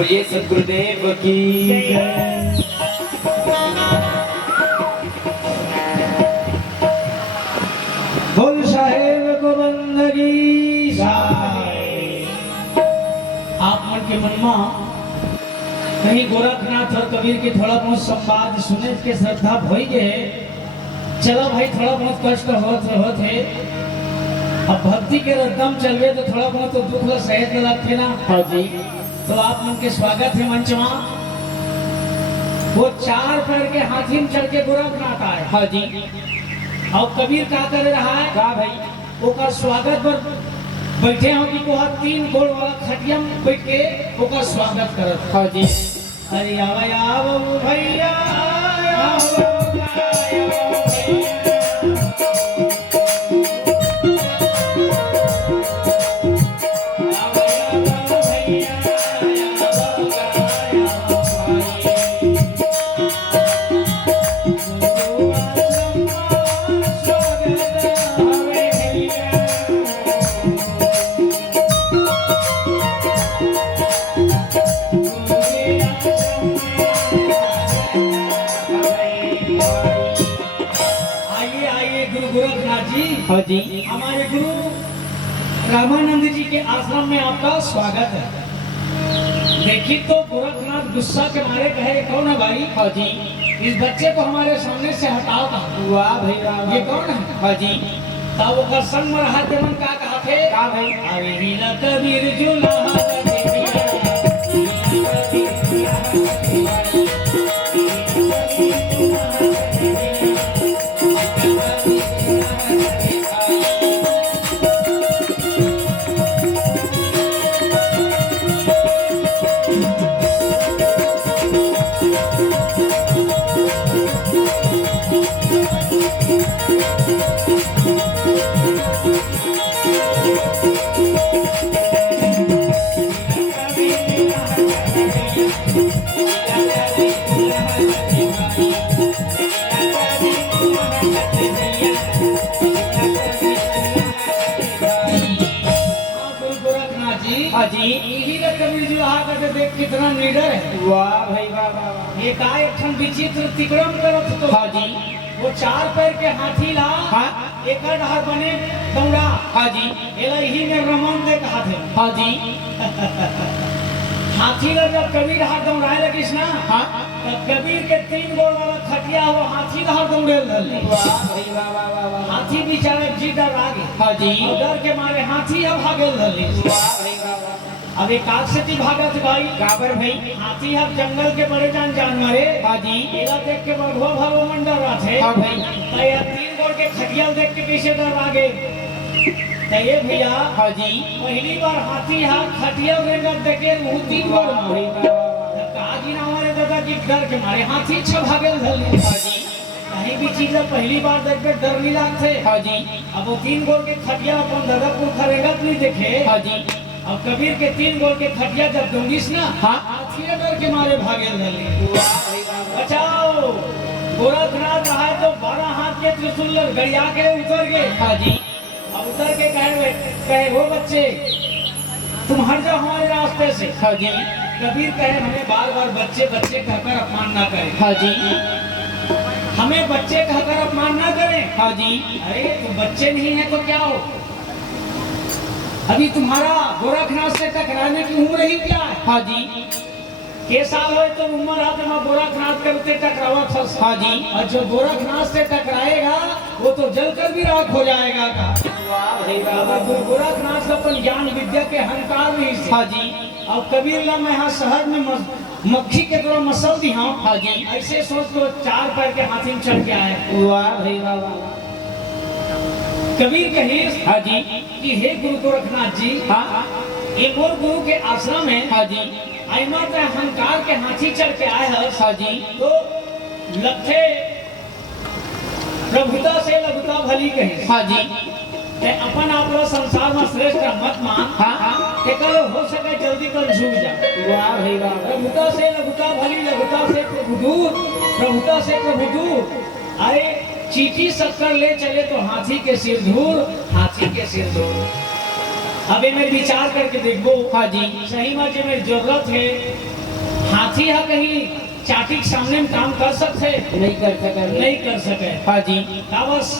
बोलिए सदगुरुदेव की जय। बोल साहेब गोविंद की जय। आप मन के मन में कहीं गोरखनाथ और कबीर के थोड़ा बहुत संवाद सुने के श्रद्धा भई गए। चलो भाई थोड़ा बहुत कष्ट होते अब भक्ति के रदम चलवे तो थोड़ा बहुत तो दुख सहज लगते ना। हाँ जी। तो आप मन के स्वागत है मंच में। वो 4 पैर के हाथी में चढ़ के गोरखनाथ आए। हाँ जी। और कबीर का कर रहा है का भाई ओकर स्वागत पर बैठे हो कि कोहा 3 गोड़ वाला खटिया में बैठ के ओकर स्वागत करत। हाँ जी। अरे आओ भैया हाँ जी। हमारे गुरु रामानंद जी के आश्रम में आपका स्वागत है। देखिए तो गोरखनाथ गुस्सा के मारे कहे कौन है भाई? हाँ जी। इस बच्चे को हमारे सामने से हटाओ का। वाह भाई वाह। ये कौन है? हाँ जी। तब वो संग में रहा मन का कहा थे का भाई अरे हीला कबीर जुला देख कितना निडर है। वाह भाई वाह वाह। ये का एक विचित्र तिक्रम करत तो। हाँ जी। वो 4 पैर के हाथी ला। हाँ। एक डहर बने दौड़ा। हाँ जी। एला ही में रमन दे कहा थे। हाँ जी। हाथी ला जब कबीर हाथ दौड़ाए लगिस ना। हाँ। तब कबीर के 3 गोड़ वाला खटिया वो हाथी ला दौड़े लगी। वाह भाई वाह वाह वाह वाह। हाथी बेचारे जी डर आगे। हाँ जी। और डर के मारे हाथी अब भागे लगी। वाह भाई वाह वाह। अब एक काग से भागत भाई काबर भाई हाथी अब जंगल के बड़े जानवर है। हाँ जी। एला देख के बड़वा भागो मंडर रहा थे। हाँ भाई। तो ये 3 गोड़ के खटिया देख के कैसे डर आगे। तो ये भैया हाँ जी। पहली बार हाथी हा खटिया रेंगत देखे मुंह 3 गोड़ वाह भाई में। वाह। का जी ना हमारे दादा की डर के मारे हाथी छ भागल धल। हाँ जी। कहीं भी चीज पहली बार देख के डर नहीं लागते। हाँ जी। अब वो 3 गोड़ के खटिया अपन दादा पुरखा रेंगत नहीं देखे। हाँ जी। अब कबीर के 3 गोड़ के खटिया जब दूंगीस ना। हाँ। हाथी डर के मारे भागे धली। वाह भाई वाह वाह। बचाओ गोरखनाथ रहा है तो 12 हाथ के त्रिशूल गड़िया के उतर गए। हाँ जी। अब उतर के कहे वो बच्चे तुम हट जाओ हमारे रास्ते से। हाँ जी। कबीर कहे हमें बार बार बच्चे बच्चे कहकर अपमान ना करें। हाँ जी। हमें बच्चे कहकर अपमान ना करें। हाँ जी। अरे तुम बच्चे नहीं है तो क्या हो? अभी तुम्हारा गोरखनाथ से टकराने की उम्र ही क्या है? हाँ जी। के साल हो तो उम्र आते में गोरखनाथ करते टकरावा था। हाँ जी। और जो गोरखनाथ से टकराएगा वो तो जलकर भी राख हो जाएगा का। वाह भाई वाह वाह। अब गोरखनाथ से अपन ज्ञान विद्या के अहंकार नहीं से। हाँ जी। अब कबीर ला मैं यहाँ शहर में मक्खी के तरह मसल दी हूँ। हाँ जी। ऐसे सोच तो 4 पैर के हाथी में चढ़ के आए। वाह भाई वाह वाह। कबीर कही हाँ जी। कि हे गुरु गोरखनाथ जी। हाँ। एक और गुरु के आश्रम है। हाँ जी। आईमा पे अहंकार के हाथी चढ़ के आए हैं। हाँ जी। तो लखे प्रभुता से लघुता भली कही। हाँ जी। ते अपन आप लोग संसार में श्रेष्ठ मत मान। हाँ। ते कल हो सके जल्दी कल झुक जा। वाह भाई वाह। प्रभुता से लघुता भली लघुता से प्रभु दूर प्रभुता से प्रभु दूर। अरे चीटी शक्कर ले चले तो हाथी के सिर धूर हाथी के सिर धूर। अबे मैं विचार करके देखबो हाँ जी सही में जो मेरी जरूरत है हाथी है कहीं चाटी के सामने में काम कर सकते नहीं कर सका नहीं कर सके हाँ जी का बस